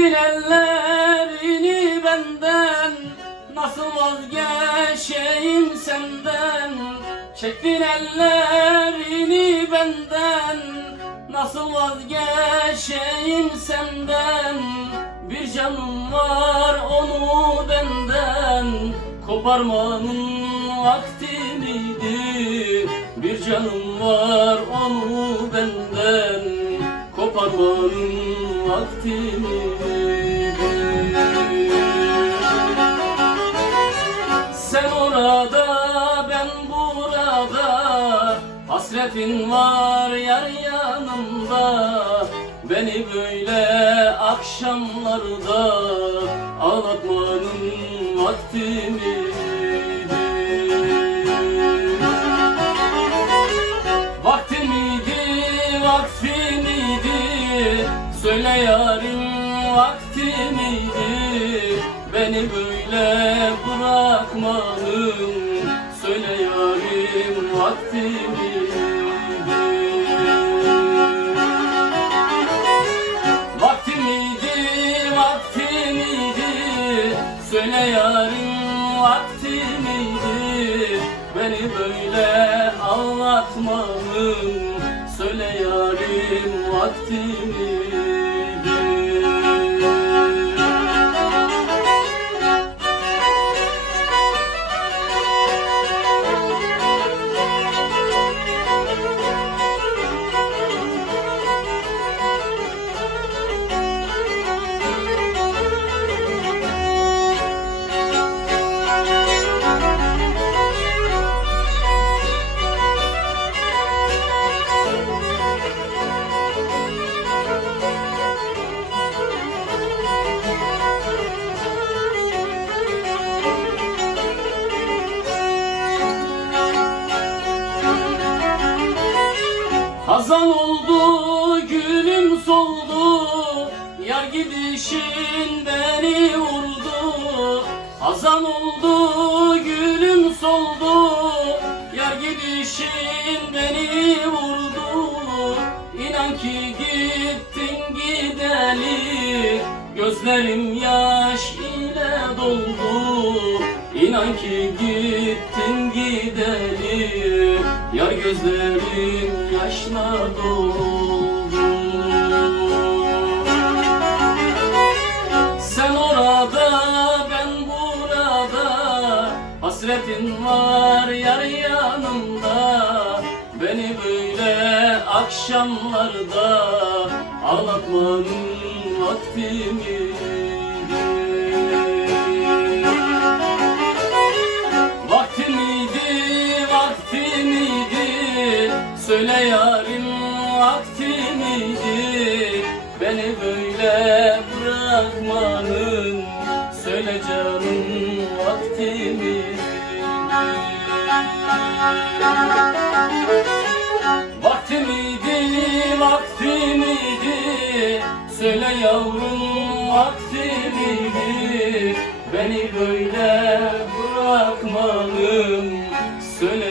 Dilenlerini benden Nasıl vazgeçeyim senden? Çektin ellerini benden Nasıl vazgeçeyim senden? Bir canım var onu benden Koparmanın vakti miydi? Bir canım var onu benden Koparmanın vakti miydi sen orada ben burada. Hasretin var yar yanımda. Beni böyle akşamlarda Ağlatmanın vakti yarim vakti miydi? Beni böyle bırakmanın Söyle yarim vakti miydi? Vakti miydi, vakti miydi? Söyle yarim vakti miydi? Beni böyle ağlatmanın Söyle yarim vakti miydi? Hazan oldu, gülüm soldu Yar gidişin beni vurdu. Hazan oldu, gülüm soldu Yar gidişin beni vurdu. İnan ki gittin gideli Gözlerim yaş ile doldu. İnan ki gittin gideli Yar gözlerim yaşla doldu Sen orada ben burada Hasretin var yar yanımda Beni böyle akşamlarda Ağlatmanın vakti miydi? Vakti miydi? Beni böyle bırakmanın Söyle canım vakti miydi? Vakti miydi? Söyle yavrum vakti miydi? Beni böyle bırakmanın Söyle?